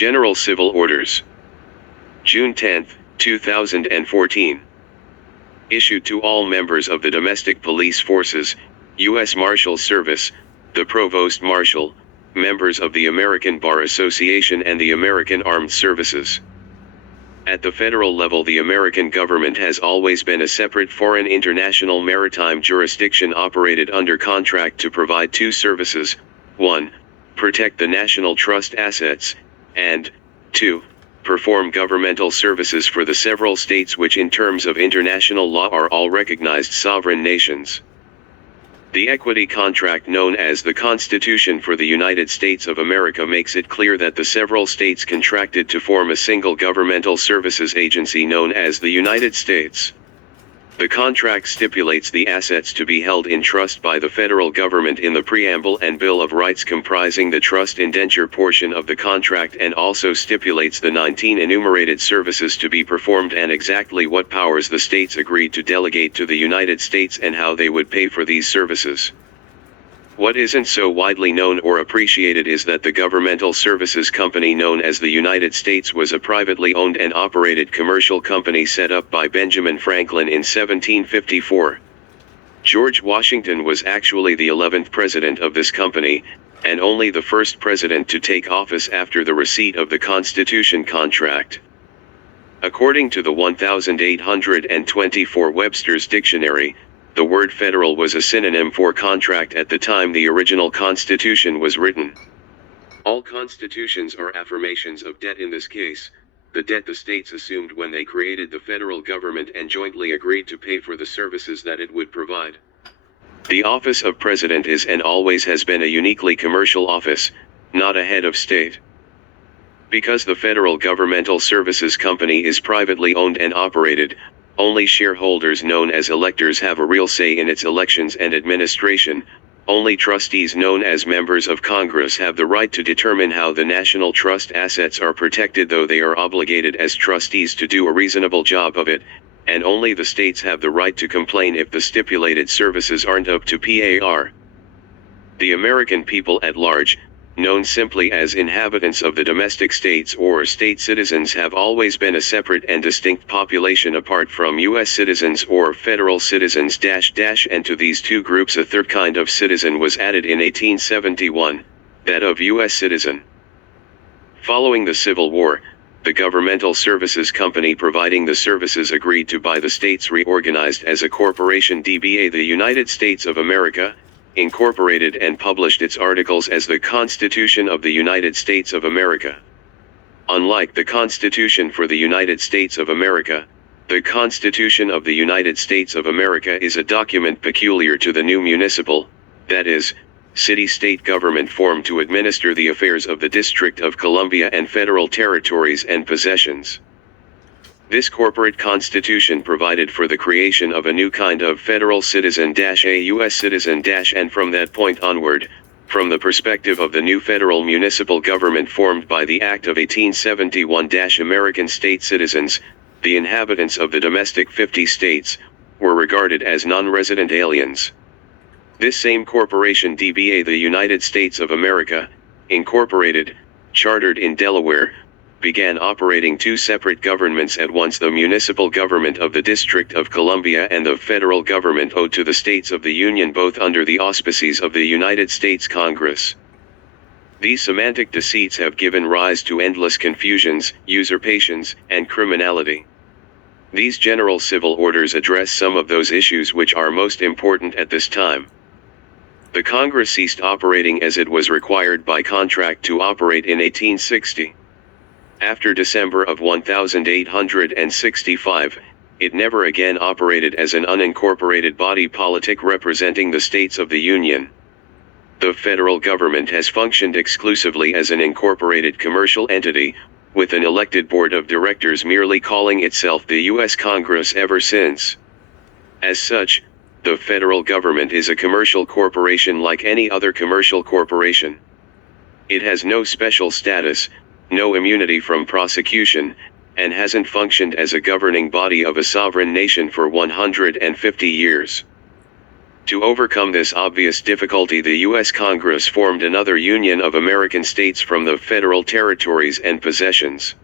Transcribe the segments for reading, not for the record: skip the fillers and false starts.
General Civil Orders. June 10, 2014. Issued to all members of the Domestic Police Forces, U.S. Marshal Service, the Provost Marshal, members of the American Bar Association and the American Armed Services. At the federal level, the American government has always been a separate foreign international maritime jurisdiction operated under contract to provide two services: 1. Protect the national trust assets, and 2. Perform governmental services for the several states which in terms of international law are all recognized sovereign nations. The equity contract known as the Constitution for the United States of America makes it clear that the several states contracted to form a single governmental services agency known as the United States. The contract stipulates the assets to be held in trust by the federal government in the preamble and Bill of Rights comprising the trust indenture portion of the contract, and also stipulates the 19 enumerated services to be performed and exactly what powers the states agreed to delegate to the United States and how they would pay for these services. What isn't so widely known or appreciated is that the governmental services company known as the United States was a privately owned and operated commercial company set up by Benjamin Franklin in 1754. George Washington was actually the 11th president of this company, and only the first president to take office after the receipt of the Constitution contract. According to the 1824 Webster's Dictionary, the word federal was a synonym for contract at the time the original Constitution was written. All constitutions are affirmations of debt in this case, the debt the states assumed when they created the federal government and jointly agreed to pay for the services that it would provide. The office of president is and always has been a uniquely commercial office, not a head of state. Because the federal governmental services company is privately owned and operated, only shareholders known as electors have a real say in its elections and administration. Only trustees known as members of Congress have the right to determine how the national trust assets are protected, though they are obligated as trustees to do a reasonable job of it, and only the states have the right to complain if the stipulated services aren't up to par. The American people at large, known simply as inhabitants of the domestic states or state citizens, have always been a separate and distinct population apart from U.S. citizens or federal citizens - and to these two groups a third kind of citizen was added in 1871, that of U.S. citizen. Following the Civil War, the governmental services company providing the services agreed to by the states reorganized as a corporation, DBA the United States of America, Incorporated, and published its articles as the Constitution of the United States of America. Unlike the Constitution for the United States of America, the Constitution of the United States of America is a document peculiar to the new municipal, that is, city-state government form to administer the affairs of the District of Columbia and federal territories and possessions. This corporate constitution provided for the creation of a new kind of federal citizen - a U.S. citizen - and from that point onward, from the perspective of the new federal municipal government formed by the Act of 1871 - American state citizens, the inhabitants of the domestic 50 states, were regarded as non-resident aliens. This same corporation, DBA the United States of America, Incorporated, chartered in Delaware, began operating two separate governments at once: the municipal government of the District of Columbia and the federal government owed to the states of the Union, both under the auspices of the United States Congress. These semantic deceits have given rise to endless confusions, usurpations, and criminality. These general civil orders address some of those issues which are most important at this time. The Congress ceased operating as it was required by contract to operate in 1860. After December of 1865, it never again operated as an unincorporated body politic representing the states of the Union. The federal government has functioned exclusively as an incorporated commercial entity, with an elected board of directors merely calling itself the U.S. Congress ever since. As such, the federal government is a commercial corporation like any other commercial corporation. It has no special status, no immunity from prosecution, and hasn't functioned as a governing body of a sovereign nation for 150 years. To overcome this obvious difficulty, the U.S. Congress formed another Union of American states from the federal territories and possessions.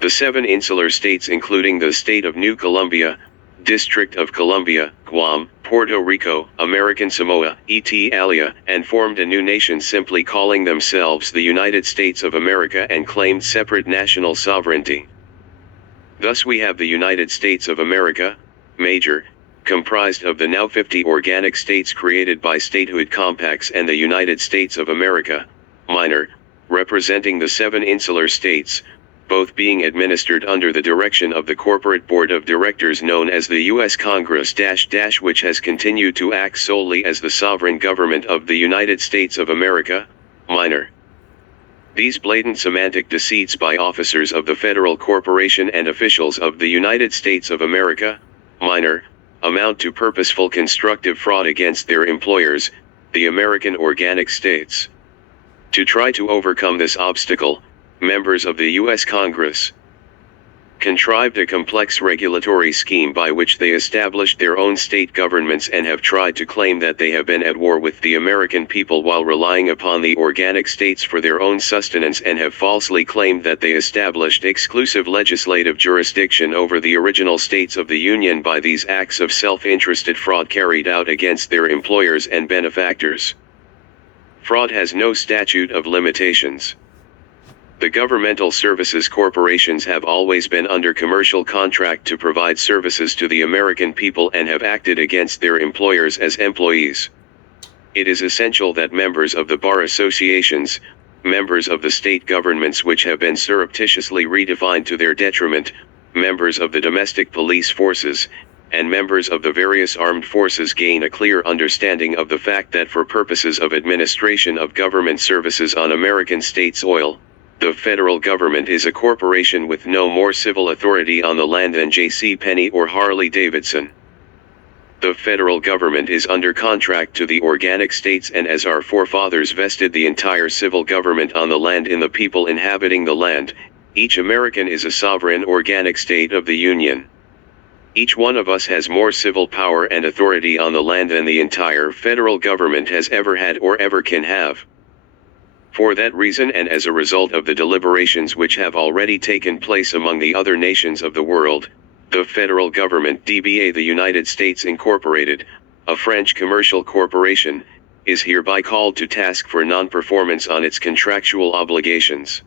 The 7 insular states, including the State of New Columbia, District of Columbia, Guam, Puerto Rico, American Samoa, Italia, and formed a new nation simply calling themselves the United States of America and claimed separate national sovereignty. Thus we have the United States of America, Major, comprised of the now 50 organic states created by statehood compacts, and the United States of America, Minor, representing the 7 insular states, both being administered under the direction of the corporate board of directors known as the U.S. Congress -- which has continued to act solely as the sovereign government of the United States of America, Minor. These blatant semantic deceits by officers of the federal corporation and officials of the United States of America, Minor, amount to purposeful constructive fraud against their employers, the American organic states. To try to overcome this obstacle, members of the U.S. Congress contrived a complex regulatory scheme by which they established their own state governments and have tried to claim that they have been at war with the American people while relying upon the organic states for their own sustenance, and have falsely claimed that they established exclusive legislative jurisdiction over the original states of the Union by these acts of self-interested fraud carried out against their employers and benefactors. Fraud has no statute of limitations. The governmental services corporations have always been under commercial contract to provide services to the American people and have acted against their employers as employees. It is essential that members of the bar associations, members of the state governments which have been surreptitiously redefined to their detriment, members of the domestic police forces, and members of the various armed forces gain a clear understanding of the fact that for purposes of administration of government services on American state soil, the federal government is a corporation with no more civil authority on the land than J.C. Penney or Harley-Davidson. The federal government is under contract to the organic states, and as our forefathers vested the entire civil government on the land in the people inhabiting the land, each American is a sovereign organic state of the Union. Each one of us has more civil power and authority on the land than the entire federal government has ever had or ever can have. For that reason, and as a result of the deliberations which have already taken place among the other nations of the world, the federal government, DBA the United States Incorporated, a French commercial corporation, is hereby called to task for non-performance on its contractual obligations.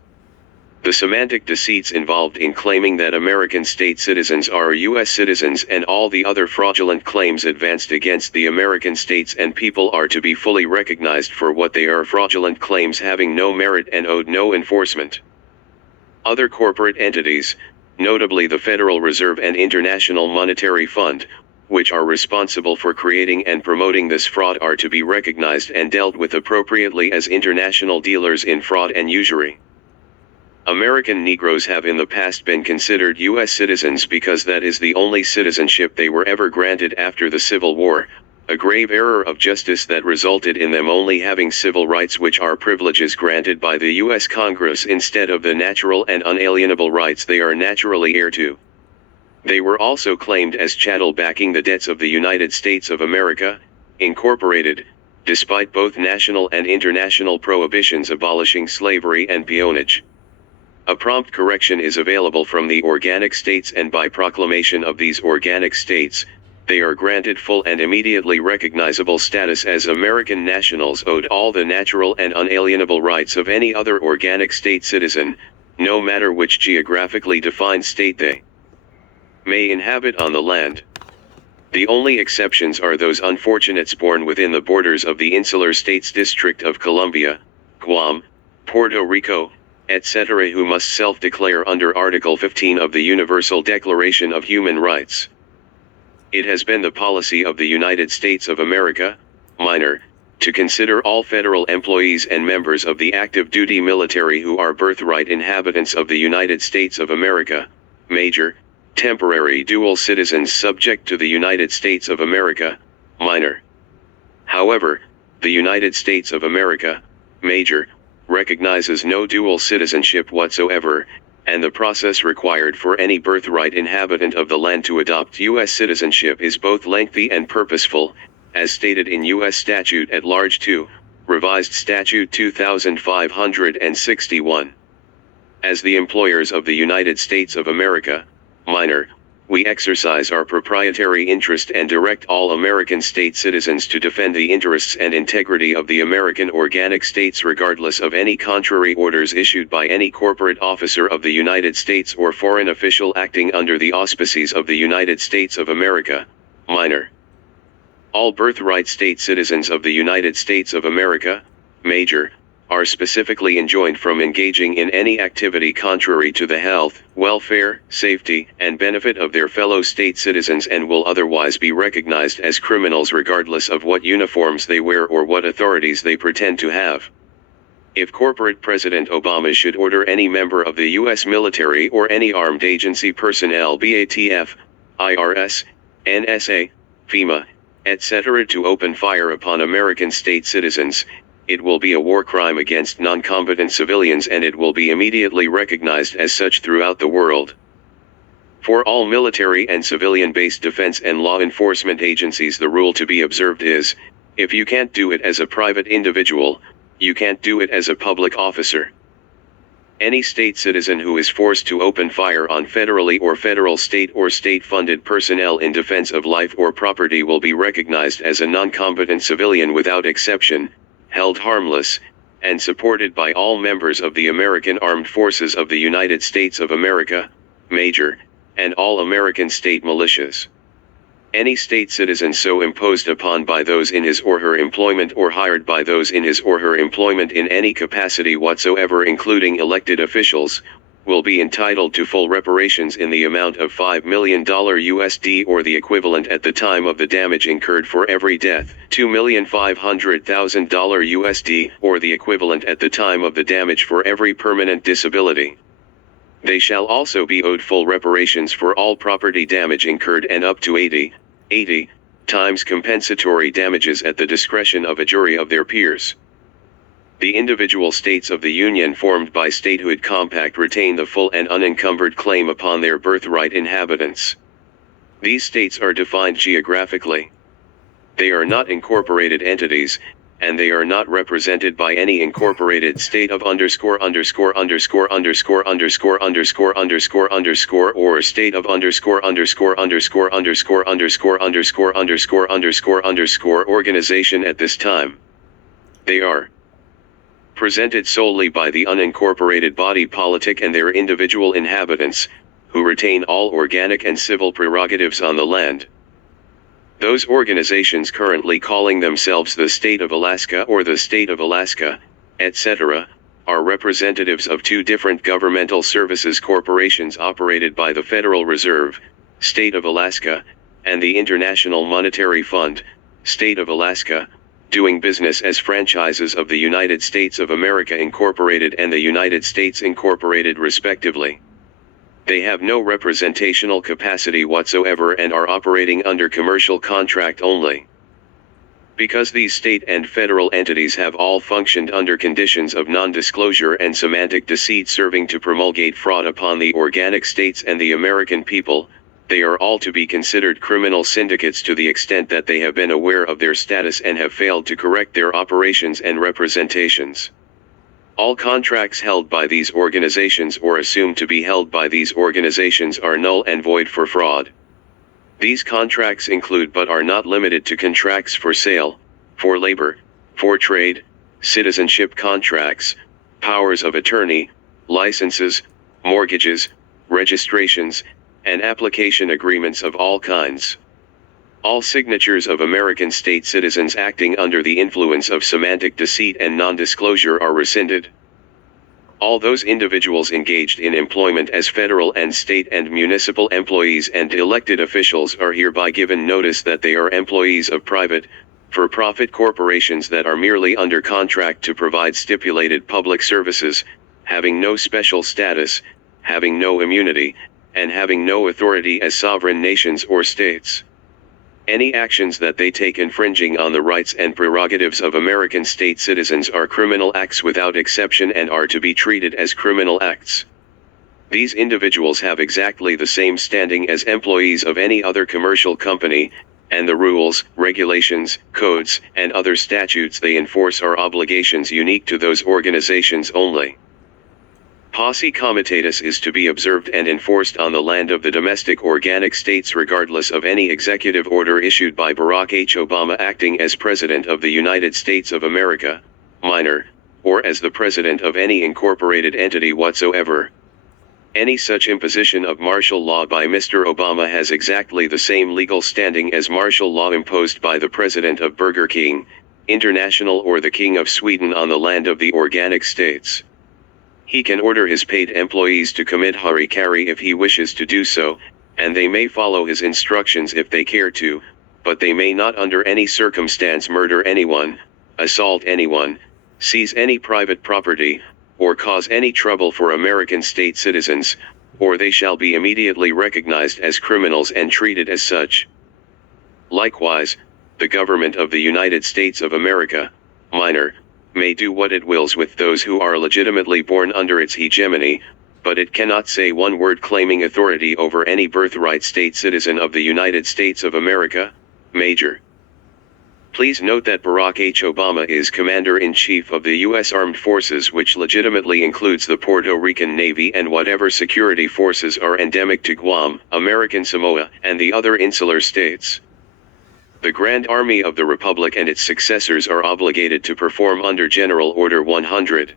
The semantic deceits involved in claiming that American state citizens are U.S. citizens and all the other fraudulent claims advanced against the American states and people are to be fully recognized for what they are: fraudulent claims having no merit and owed no enforcement. Other corporate entities, notably the Federal Reserve and International Monetary Fund, which are responsible for creating and promoting this fraud, are to be recognized and dealt with appropriately as international dealers in fraud and usury. American Negroes have in the past been considered U.S. citizens because that is the only citizenship they were ever granted after the Civil War, a grave error of justice that resulted in them only having civil rights, which are privileges granted by the U.S. Congress instead of the natural and unalienable rights they are naturally heir to. They were also claimed as chattel backing the debts of the United States of America, Incorporated, despite both national and international prohibitions abolishing slavery and peonage. A prompt correction is available from the organic states, and by proclamation of these organic states, they are granted full and immediately recognizable status as American nationals, owed all the natural and unalienable rights of any other organic state citizen, no matter which geographically defined state they may inhabit on the land. The only exceptions are those unfortunates born within the borders of the insular states, District of Columbia, Guam, Puerto Rico, etc., who must self-declare under Article 15 of the Universal Declaration of Human Rights. It has been the policy of the United States of America, Minor, to consider all federal employees and members of the active duty military who are birthright inhabitants of the United States of America, Major, temporary dual citizens subject to the United States of America, Minor. However, the United States of America, Major, recognizes no dual citizenship whatsoever, and the process required for any birthright inhabitant of the land to adopt U.S. citizenship is both lengthy and purposeful, as stated in U.S. Statute at Large 2, Revised Statute 2561. As the employers of the United States of America, minor, we exercise our proprietary interest and direct all American state citizens to defend the interests and integrity of the American organic states regardless of any contrary orders issued by any corporate officer of the United States or foreign official acting under the auspices of the United States of America, minor. All birthright state citizens of the United States of America, major, are specifically enjoined from engaging in any activity contrary to the health, welfare, safety, and benefit of their fellow state citizens and will otherwise be recognized as criminals regardless of what uniforms they wear or what authorities they pretend to have. If corporate President Obama should order any member of the U.S. military or any armed agency personnel BATF, IRS, NSA, FEMA, etc. to open fire upon American state citizens, it will be a war crime against non-combatant civilians and it will be immediately recognized as such throughout the world. For all military and civilian-based defense and law enforcement agencies, the rule to be observed is, if you can't do it as a private individual, you can't do it as a public officer. Any state citizen who is forced to open fire on federally or federal state or state-funded personnel in defense of life or property will be recognized as a non-combatant civilian without exception, held harmless, and supported by all members of the American Armed Forces of the United States of America, major, and all American state militias. Any state citizen so imposed upon by those in his or her employment or hired by those in his or her employment in any capacity whatsoever including elected officials, will be entitled to full reparations in the amount of $5 million USD or the equivalent at the time of the damage incurred for every death, $2,500,000 USD or the equivalent at the time of the damage for every permanent disability. They shall also be owed full reparations for all property damage incurred and up to 80 times compensatory damages at the discretion of a jury of their peers. The individual states of the Union formed by statehood compact retain the full and unencumbered claim upon their birthright inhabitants. These states are defined geographically. They are not incorporated entities, and they are not represented by any incorporated state of or state of organization at this time. They are presented solely by the unincorporated body politic and their individual inhabitants, who retain all organic and civil prerogatives on the land. Those organizations currently calling themselves the State of Alaska or the State of Alaska, etc., are representatives of two different governmental services corporations operated by the Federal Reserve, State of Alaska, and the International Monetary Fund, State of Alaska, doing business as franchises of the United States of America Incorporated and the United States Incorporated respectively. They have no representational capacity whatsoever and are operating under commercial contract only. Because these state and federal entities have all functioned under conditions of non-disclosure and semantic deceit serving to promulgate fraud upon the organic states and the American people, they are all to be considered criminal syndicates to the extent that they have been aware of their status and have failed to correct their operations and representations. All contracts held by these organizations or assumed to be held by these organizations are null and void for fraud. These contracts include but are not limited to contracts for sale, for labor, for trade, citizenship contracts, powers of attorney, licenses, mortgages, registrations, and application agreements of all kinds. All signatures of American state citizens acting under the influence of semantic deceit and non-disclosure are rescinded. All those individuals engaged in employment as federal and state and municipal employees and elected officials are hereby given notice that they are employees of private, for-profit corporations that are merely under contract to provide stipulated public services, having no special status, having no immunity, and having no authority as sovereign nations or states. Any actions that they take infringing on the rights and prerogatives of American state citizens are criminal acts without exception and are to be treated as criminal acts. These individuals have exactly the same standing as employees of any other commercial company, and the rules, regulations, codes, and other statutes they enforce are obligations unique to those organizations only. Posse Comitatus is to be observed and enforced on the land of the domestic organic states regardless of any executive order issued by Barack H. Obama acting as President of the United States of America, minor, or as the President of any incorporated entity whatsoever. Any such imposition of martial law by Mr. Obama has exactly the same legal standing as martial law imposed by the President of Burger King, International or the King of Sweden on the land of the organic states. He can order his paid employees to commit harikari if he wishes to do so, and they may follow his instructions if they care to, but they may not under any circumstance murder anyone, assault anyone, seize any private property, or cause any trouble for American state citizens, or they shall be immediately recognized as criminals and treated as such. Likewise, the government of the United States of America, minor, may do what it wills with those who are legitimately born under its hegemony, but it cannot say one word claiming authority over any birthright state citizen of the United States of America, major. Please note that Barack H. Obama is Commander-in-Chief of the U.S. Armed Forces, which legitimately includes the Puerto Rican Navy and whatever security forces are endemic to Guam, American Samoa, and the other insular states. The Grand Army of the Republic and its successors are obligated to perform under General Order 100.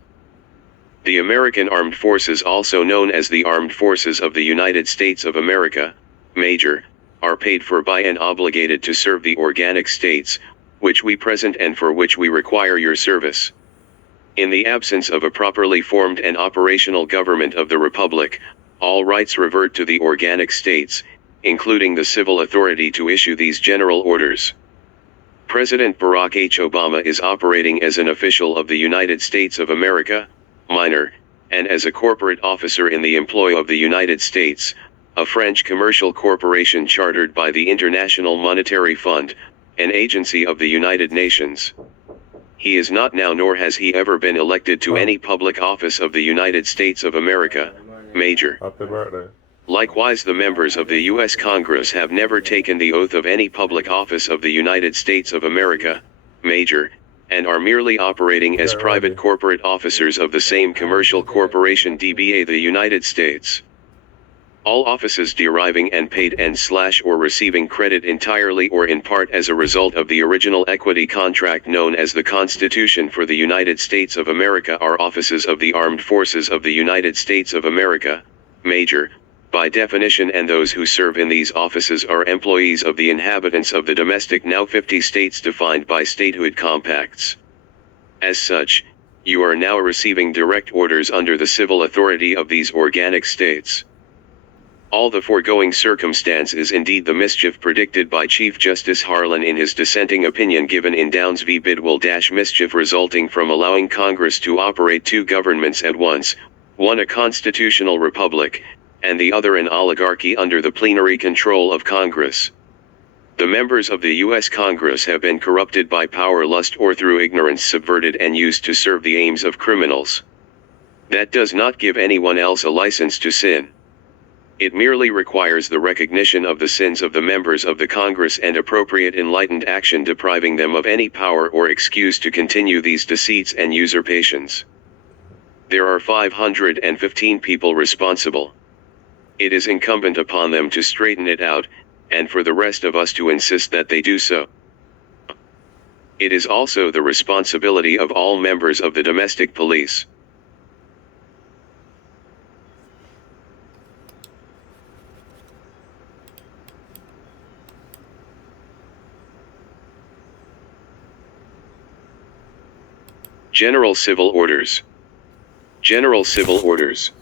The American Armed Forces, also known as the Armed Forces of the United States of America, major, are paid for by and obligated to serve the organic states, which we present and for which we require your service. In the absence of a properly formed and operational government of the Republic, all rights revert to the organic states, including the civil authority to issue these general orders. President Barack H. Obama is operating as an official of the United States of America, minor, and as a corporate officer in the employ of the United States, a French commercial corporation chartered by the International Monetary Fund, an agency of the United Nations. He is not now nor has he ever been elected to any public office of the United States of America, major. Happy birthday. Likewise, the members of the U.S. Congress have never taken the oath of any public office of the United States of America, major, and are merely operating as private corporate officers of the same commercial corporation DBA the United States. All offices deriving and paid and/or receiving credit entirely or in part as a result of the original equity contract known as the Constitution for the United States of America are offices of the Armed Forces of the United States of America, major, by definition, and those who serve in these offices are employees of the inhabitants of the domestic now 50 states defined by statehood compacts. As such, you are now receiving direct orders under the civil authority of these organic states. All the foregoing circumstance is indeed the mischief predicted by Chief Justice Harlan in his dissenting opinion given in Downs v. Bidwell – mischief resulting from allowing Congress to operate two governments at once, one a constitutional republic, and the other an oligarchy under the plenary control of Congress. The members of the U.S. Congress have been corrupted by power lust or through ignorance subverted and used to serve the aims of criminals. That does not give anyone else a license to sin. It merely requires the recognition of the sins of the members of the Congress and appropriate enlightened action depriving them of any power or excuse to continue these deceits and usurpations. There are 515 people responsible. It is incumbent upon them to straighten it out, and for the rest of us to insist that they do so. It is also the responsibility of all members of the domestic police. General Civil Orders. General Civil Orders.